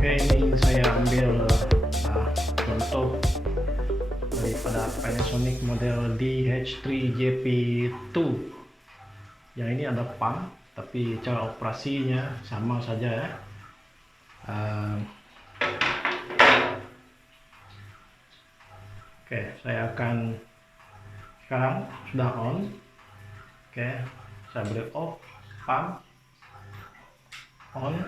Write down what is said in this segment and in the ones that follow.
Oke, ini saya ambil contoh daripada Panasonic model DH3JP2. Yang ini ada pump, tapi cara operasinya sama saja ya. Oke, saya akan sekarang sudah on. Oke, saya beri off, pump on.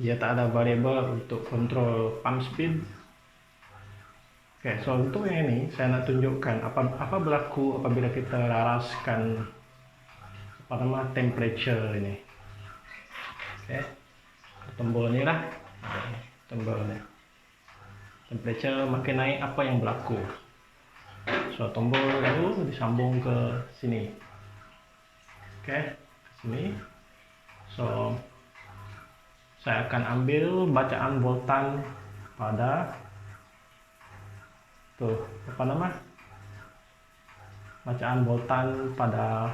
Dia tak ada variable untuk kontrol pump speed. Oke, so untuk yang ini saya nak tunjukkan apa berlaku apabila kita laraskan temperature ini. Oke, tombol ni lah, tombol ni. Temperature makin naik, apa yang berlaku? So tombol itu disambung ke sini. Oke, ke sini. So saya akan ambil bacaan voltan pada bacaan voltan pada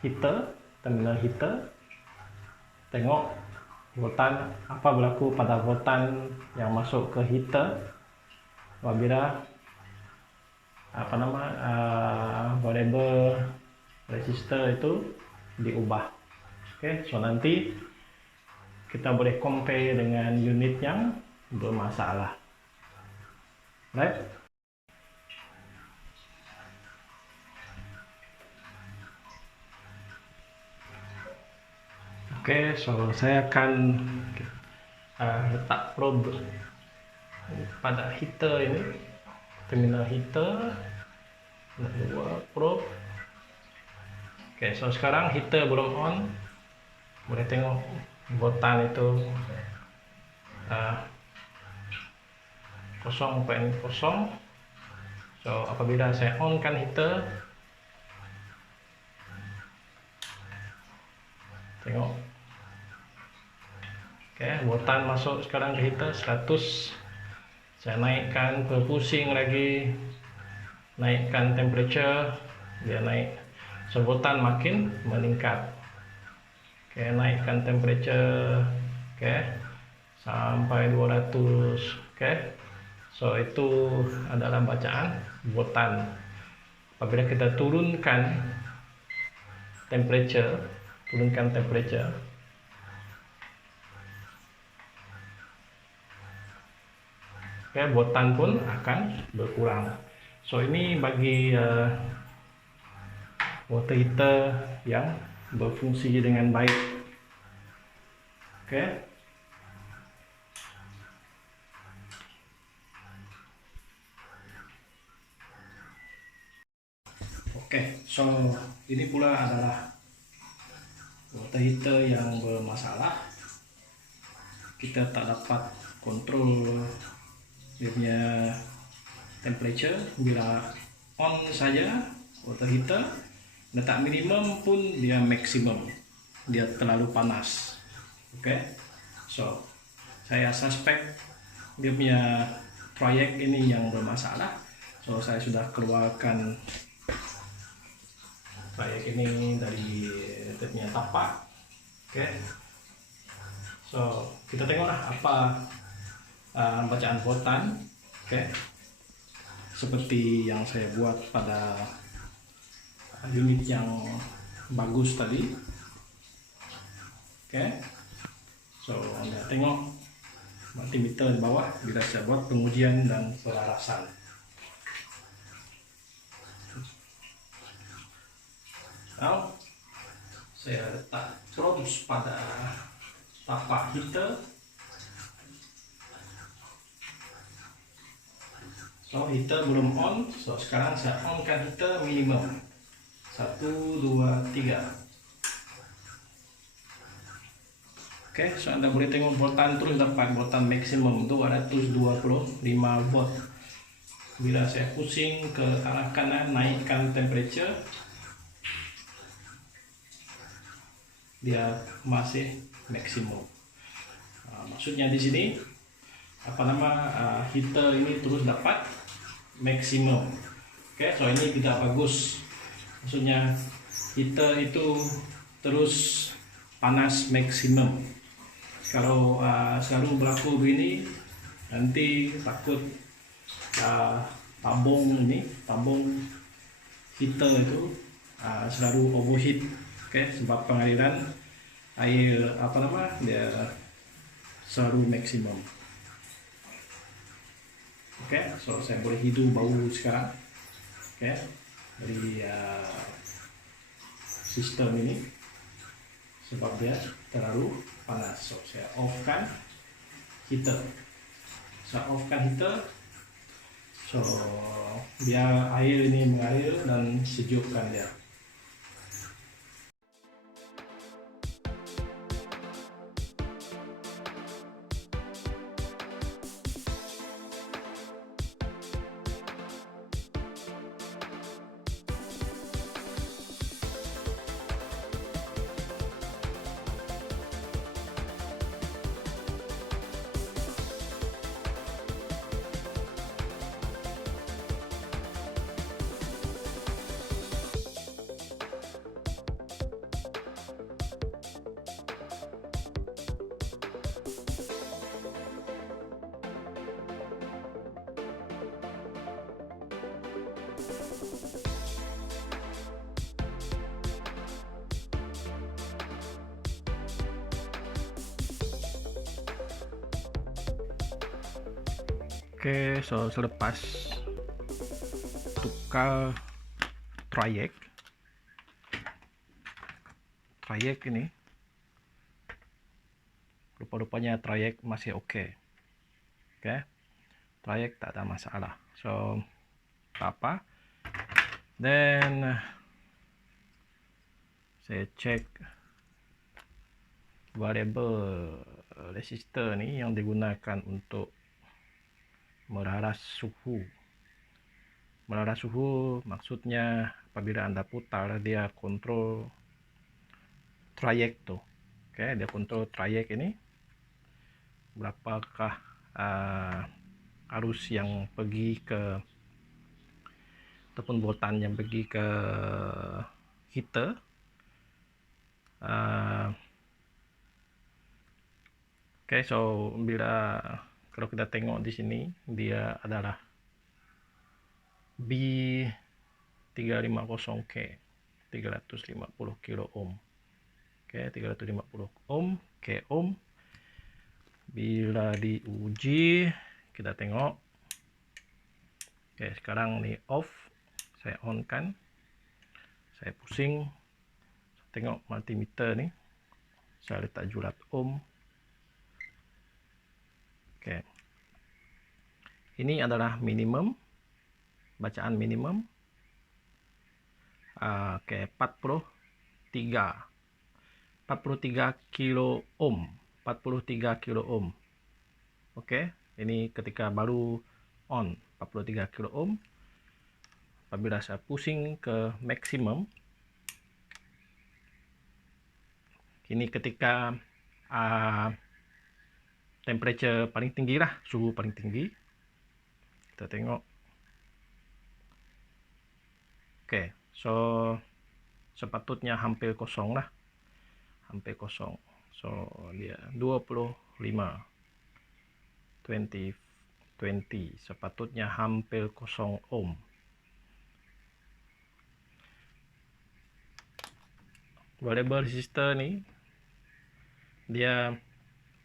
heater, terminal heater. Tengok voltan, apa berlaku pada voltan yang masuk ke heater apabila variable resistor itu diubah. Oke, so nanti kita boleh compare dengan unit yang bermasalah. Right? Oke, so saya akan letak probe pada heater ini, terminal heater, dua probe. Oke, so sekarang heater belum on. Boleh tengok voltan itu 0.0. So apabila saya on kan heater, tengok. Oke, voltan masuk sekarang ke heater 100. Saya naikkan ke pusing lagi, naikkan temperature, dia naik. So voltan makin meningkat. Oke, naikkan temperature, oke, sampai 200. Oke, so itu adalah bacaan voltan. Apabila kita turunkan temperature, oke, voltan pun akan berkurang. So ini bagi water heater yang berfungsi dengan baik. Oke, so ini pula adalah water heater yang bermasalah. Kita tak dapat kontrol dia punya temperature. Bila on saja water heater, letak minimum pun dia maksimum, dia terlalu panas. Oke, so saya suspek dia punya proyek ini yang bermasalah. So saya sudah keluarkan proyek ini dari dia punya tapak. Oke, so kita tengoklah apa bacaan voltan. Oke, seperti yang saya buat pada unit yang bagus tadi. Oke, so Anda tengok multimeter di bawah bila saya buat pengujian dan pelarasan. Now saya letak probes pada tapak heater. So heater belum on, so sekarang saya onkan heater minimum 1, 2, 3. Oke, so Anda boleh tengok voltan terus dapat voltan maksimum 225 volt. Bila saya pusing ke arah kanan, naikkan temperature, dia masih maksimum. Maksudnya di sini heater ini terus dapat maksimum. Oke, so ini tidak bagus. Maksudnya heater itu terus panas maksimum. Kalau selalu berlaku begini, nanti takut tabung heater itu selalu overheat, sebab pengaliran air dia selalu maksimum. So saya boleh hidup bau sekarang, dari sistem ini sebab dia terlalu panas. So saya offkan heater. So biar air ini mengalir dan sejukkan dia. So selepas tukar trayek ini, rupa-rupanya trayek masih oke. Trayek tak ada masalah. So apa? Then saya cek variable resistor nih yang digunakan untuk melaras suhu. Melaras suhu maksudnya apabila Anda putar, dia kontrol trayek tuh. Dia kontrol trayek ini berapakah arus yang pergi ke ataupun voltan yang pergi ke heater. So kalau kita tengok di sini, dia adalah B350K, 350 kilo ohm. 350 ohm, K ohm. Bila diuji, kita tengok. Sekarang nih off, saya on kan, saya pusing, tengok multimeter nih, saya letak julat ohm. Ini adalah minimum, bacaan minimum. 43 kilo ohm. 43 kilo ohm. Ini ketika baru on 43 kilo ohm. Apabila saya pusing ke maksimum, ini ketika temperature paling tinggi lah, suhu paling tinggi. Kita tengok. So sepatutnya hampir kosong lah, hampir kosong. So dia 25 20 sepatutnya hampir kosong ohm. Variable resistor nih, dia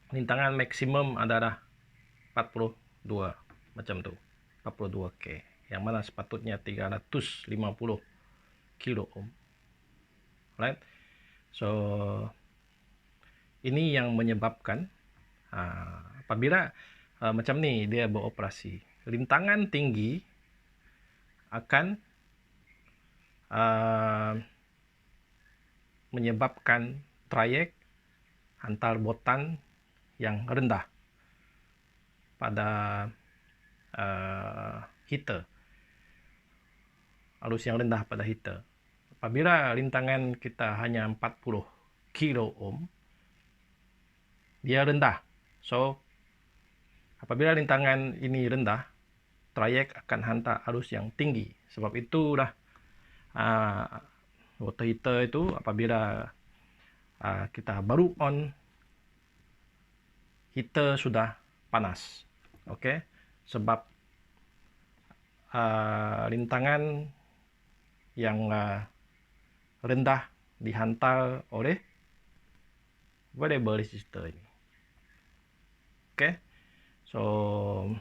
rintangan maksimum adalah 42 macam tuh, 42K, yang mana sepatutnya 350 kilo ohm. Right? So ini yang menyebabkan apabila macam nih dia beroperasi, rintangan tinggi akan menyebabkan trayek antar botan yang rendah pada heater, arus yang rendah pada heater. Apabila rintangan kita hanya 40 kilo ohm, dia rendah. So apabila rintangan ini rendah, trayek akan hantar arus yang tinggi. Sebab itulah water heater itu apabila kita baru on heater sudah panas. Oke, sebab rintangan yang rendah dihantar oleh variable resistor ini. Oke, so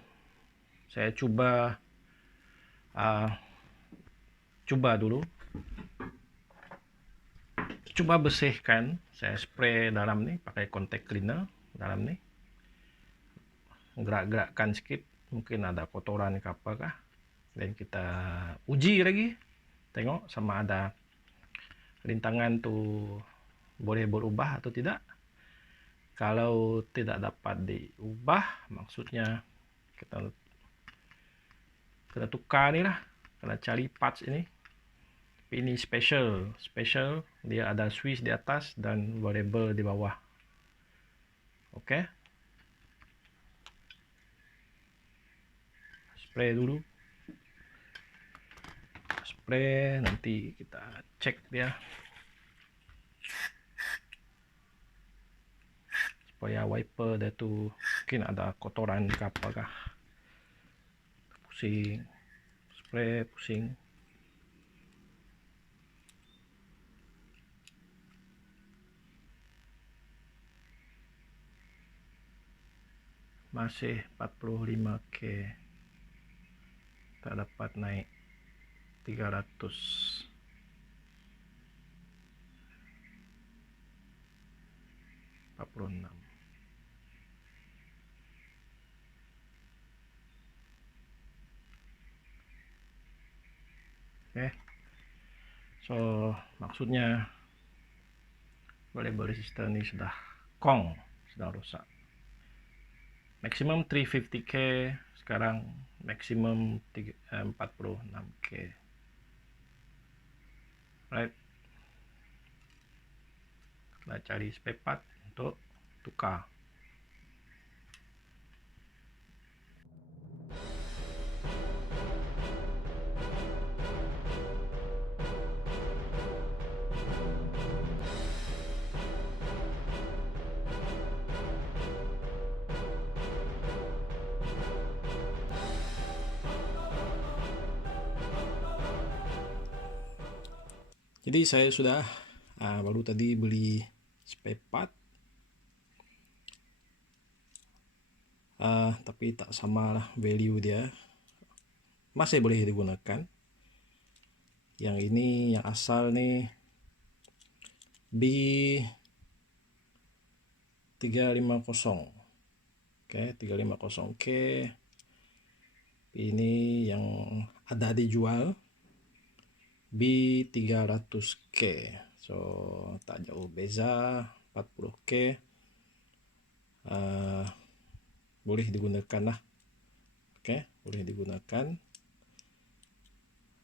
saya coba dulu, coba bersihkan. Saya spray dalam nih pakai contact cleaner dalam nih, gerak-gerakkan sedikit, mungkin ada kotoran ke apakah, dan kita uji lagi, tengok sama ada rintangan tuh boleh berubah atau tidak. Kalau tidak dapat diubah, maksudnya kita kena tukar nih lah, kena cari parts ini. Ini special, dia ada switch di atas dan variable di bawah. Oke, spray dulu, spray, nanti kita cek dia supaya wiper dia tuh mungkin ada kotoran ke apakah. Pusing, spray, pusing. Masih 45K, tak dapat naik 300. Oke, so maksudnya variable resistor ini sudah kong, sudah rusak. Maksimum 350K, sekarang maksimum 46K. Right, kita cari spare part untuk tukar. Jadi saya sudah baru tadi beli spare part, tapi tak sama lah value dia, masih boleh digunakan. Yang ini yang asal nih B350. Oke, 350K. Ini yang ada dijual B300K. So tak jauh beza, 40K. Boleh digunakan lah. Oke, boleh digunakan.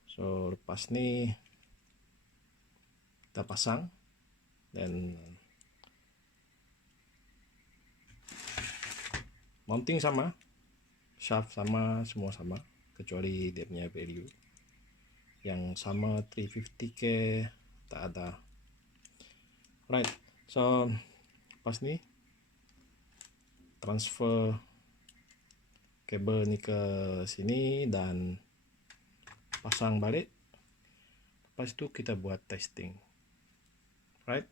So lepas nih kita pasang, dan mounting sama, shaft sama, semua sama, kecuali dia punya value yang sama 350K tak ada. Right, so pas nih transfer kabel nih ke sini dan pasang balik. Lepas itu kita buat testing. Right,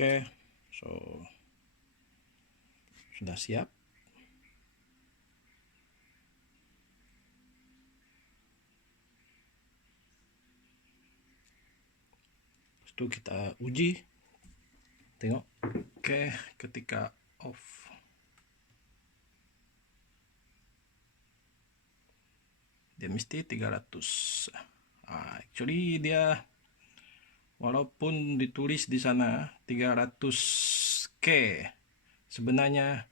oke, so sudah siap. Terus itu kita uji, tengok. Oke, ketika off, dia mesti 300. Actually dia walaupun ditulis di sana 300K, sebenarnya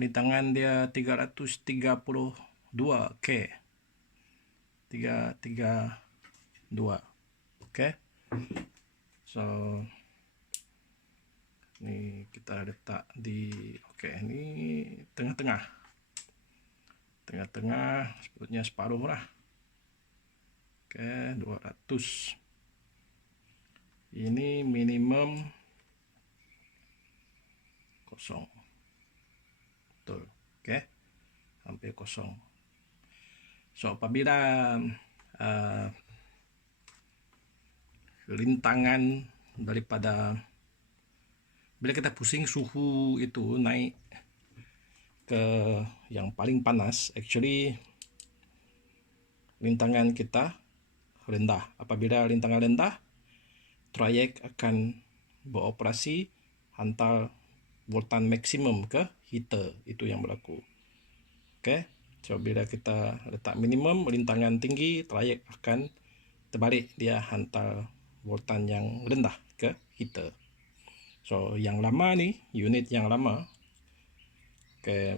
rintangan dia 332K. 332. Oke. So ini kita letak di ini tengah-tengah. Sebetulnya separuh lah. Oke, 200. Ini minimum kosong. Betul. Oke. Hampir kosong. So apabila rintangan daripada bila kita pusing suhu itu naik ke yang paling panas, actually rintangan kita rendah. Apabila rintangan rendah, trayek akan beroperasi hantar voltan maksimum ke heater. Itu yang berlaku. Oke. So bila kita letak minimum, rintangan tinggi, trayek akan terbalik, dia hantar voltan yang rendah ke heater. So yang lama nih, unit yang lama,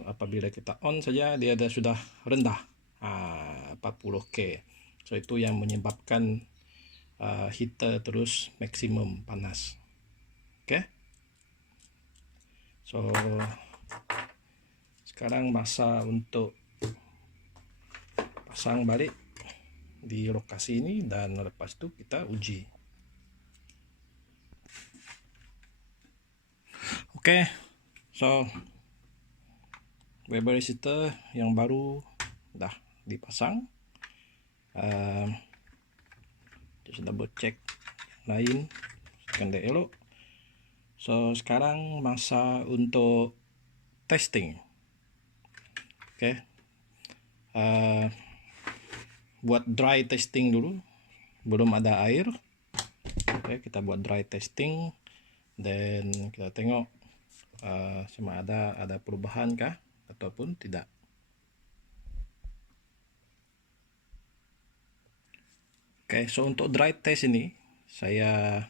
apabila kita on saja dia sudah rendah 40K. So itu yang menyebabkan heater terus maksimum panas. Oke. So sekarang masa untuk pasang balik di lokasi ini, dan lepas itu kita uji. Oke. So Weber resistor yang baru dah dipasang. Just double check lain kan elok. So sekarang masa untuk testing. Oke. Buat dry testing dulu, belum ada air. Oke, kita buat dry testing, dan kita tengok sama ada perubahan kah ataupun tidak. Oke, so untuk dry test ini saya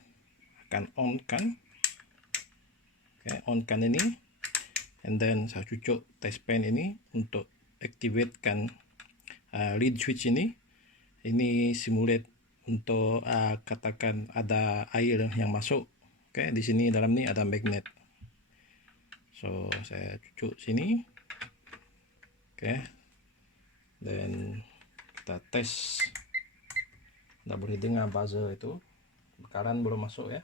akan on-kan. Oke, on-kan ini, and then saya cucuk test pen ini untuk activate-kan lead switch ini. Ini simulate untuk katakan ada air yang masuk. Oke, di sini dalam ini ada magnet. So saya cucuk sini. Oke, dan kita tes. Dah boleh dengar buzzer itu, bekaran belum masuk ya.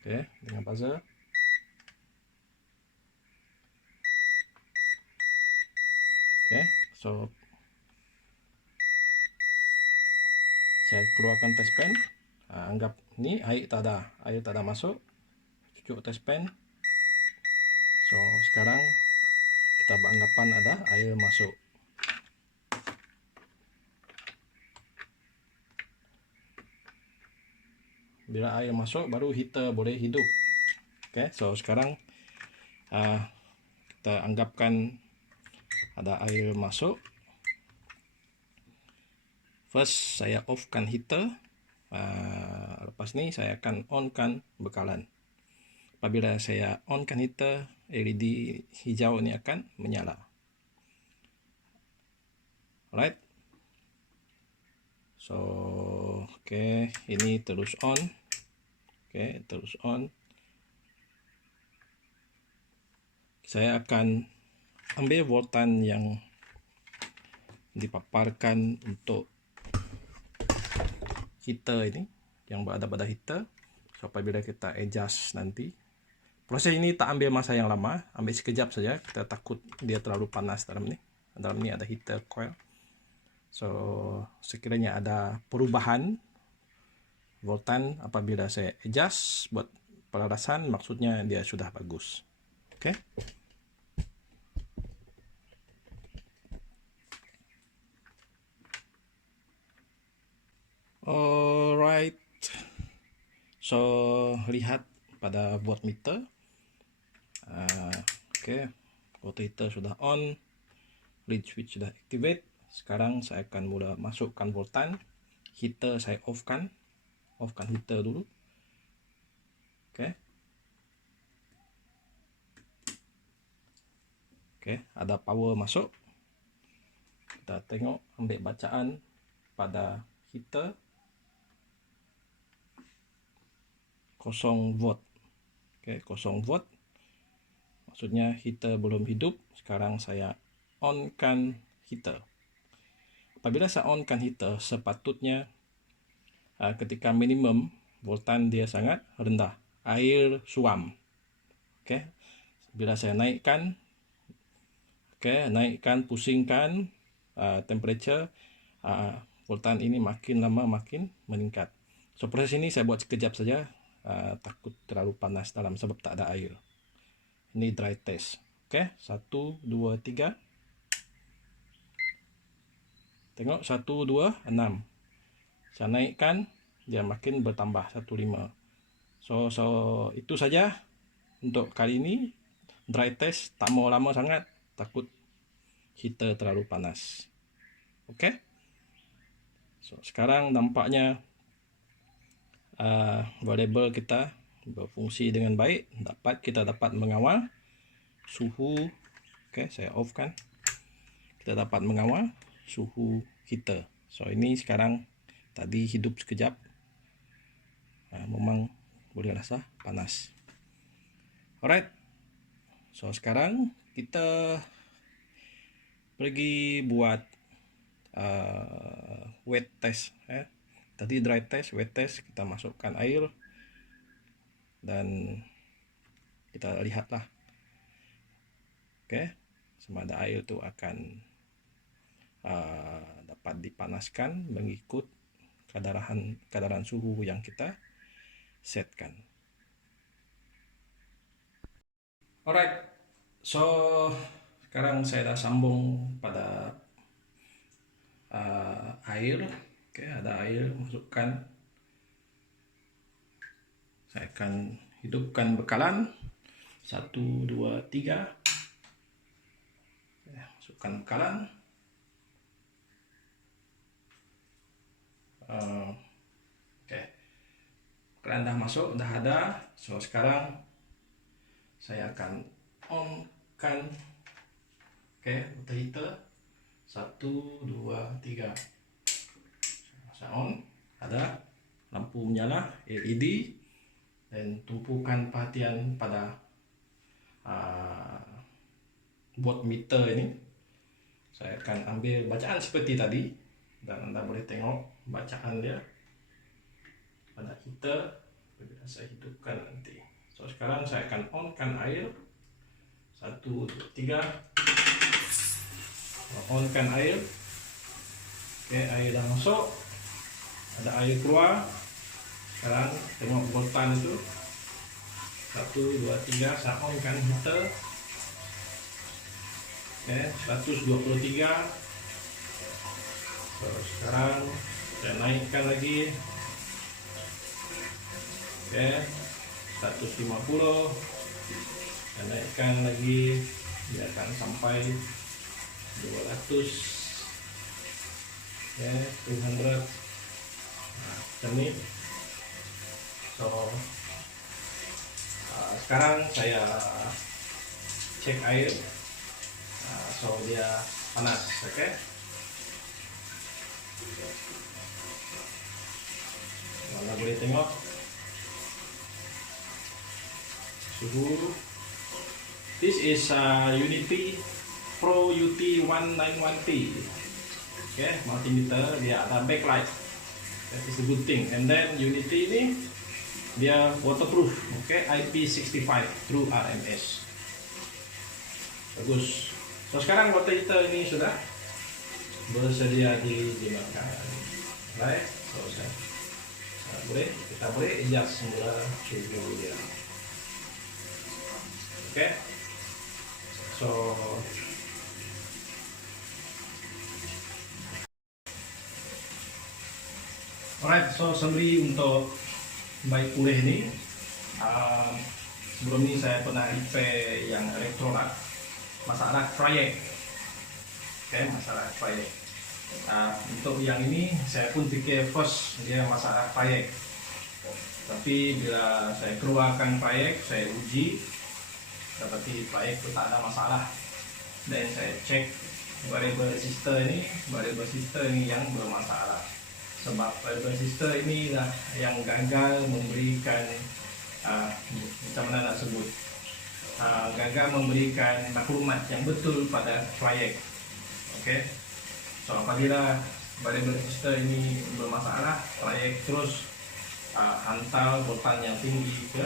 Oke, dengan buzzer. Oke, so saya keluarkan test pen. Anggap ni air tak ada masuk. Cucuk test pen. So sekarang kita beranggapan ada air masuk. Bila air masuk, baru heater boleh hidup. Oke, so sekarang kita anggapkan ada air masuk. First saya off-kan heater. Lepas ni saya akan on-kan bekalan. Apabila saya on-kan heater, LED hijau ini akan menyala. Alright. So oke, ini terus on. Oke, terus on. Saya akan ambil voltan yang dipaparkan untuk heater ini, yang berada pada heater. So apabila kita adjust nanti, proses ini tak ambil masa yang lama, ambil sekejap saja. Kita takut dia terlalu panas dalam ni. Dalam ni ada heater coil. So sekiranya ada perubahan voltan apabila saya adjust buat pelarasan, maksudnya dia sudah bagus. Oke. Alright. So lihat pada voltmeter. Oke, voltmeter sudah on, lead switch sudah activate. Sekarang saya akan mula masukkan voltan. Heater saya off-kan heater dulu. Oke. Oke, ada power masuk. Kita tengok ambil bacaan pada heater 0 volt. Oke, 0 volt. Maksudnya heater belum hidup. Sekarang saya on-kan heater. Apabila saya on-kan heater, sepatutnya ketika minimum voltan dia sangat rendah, air suam. Oke, bila saya naikkan, pusingkan temperature, voltan ini makin lama makin meningkat. So proses ini saya buat sekejap saja, takut terlalu panas dalam sebab tak ada air. Ini dry test. Oke, 1, 2, 3. Tengok 1, 2, 6. Saya naikkan, dia makin bertambah 1,5. So itu saja untuk kali ini. Dry test, tak mau lama sangat, takut heater terlalu panas. Oke. So sekarang nampaknya variable kita berfungsi dengan baik. Kita dapat mengawal suhu. Oke, saya off kan. Kita dapat mengawal suhu heater. So ini sekarang tadi hidup sekejap, memang boleh rasa panas. Alright, so sekarang kita pergi buat wet test. Tadi dry test, wet test, kita masukkan air dan kita lihatlah, oke, sama ada air itu akan dapat dipanaskan mengikut kadaran suhu yang kita setkan. Alright, so sekarang saya dah sambung pada air. Oke, ada air, masukkan. Saya akan hidupkan bekalan. 1, 2, 3. Masukkan bekalan. Oke, bekalan dah masuk, dah ada. So sekarang saya akan on-kan water heater. 1, 2, 3. Saya on, ada lampu menyala LED, dan tumpukan perhatian pada watt meter ini. Saya akan ambil bacaan seperti tadi, dan Anda boleh tengok bacaan dia pada heater bila saya hidupkan nanti. So sekarang saya akan on-kan air. 1, 2, 3. On-kan air. Oke, air dah masuk, ada air keluar. Sekarang tengok voltan itu. 1, 2, 3. Saya on-kan heater. Oke, 123. So sekarang saya naikkan lagi. Oke, 150. Saya naikkan lagi, dia akan sampai 200. Oke, 200. Macam ni. So sekarang saya cek air. So dia panas. Oke, Anda boleh tengok suhu. This is Unity Pro UT191T. Okay, multimeter, dia ada backlight. That is a good thing. And then Unity ini dia waterproof. Okay, IP65 through RMS. Bagus. So sekarang water heater ini sudah bersedia digunakan. Right? So kita boleh adjust semula suhu dia. Okay. So alright, so sembari untuk baik pulih ini, sebelum ini saya pernah repair yang elektrolat, masalah proyek. Oke, masalah proyek. Untuk yang ini saya pun fikir first dia masalah proyek, tapi bila saya keluarkan proyek, saya uji, berarti proyek itu tak ada masalah. dan saya cek variable resistor ini yang bermasalah, sebab variable resistor ini lah yang gagal memberikan macam mana nak sebut, gagal memberikan maklumat yang betul pada proyek. Okey, so apabila variable resistor ini bermasalah, proyek terus hantar voltan yang tinggi ke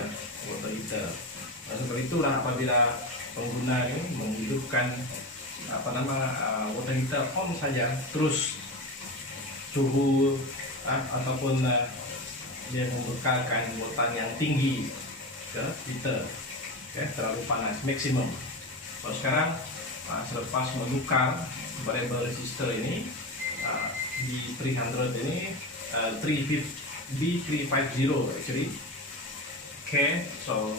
water heater. Sebab itulah apabila pengguna ini menghidupkan water heater on saja, terus suhu ataupun dia membekalkan voltan yang tinggi ke heater, terlalu panas, maksimum. So sekarang selepas menukar variable resistor ini di 300 ini, B350 actually, so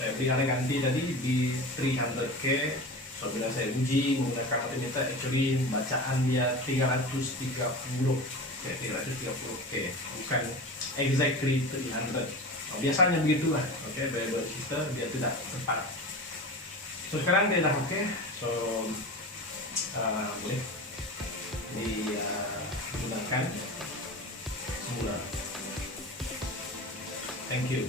saya beri harga ganti tadi di 300K. So bila saya uji menggunakan multimeter, actually bacaan dia 330, 330K, bukan exactly 300. Biasanya begitulah. Variable resistor dia tidak tepat. So sekarang dia dah so boleh digunakan semula. Thank you.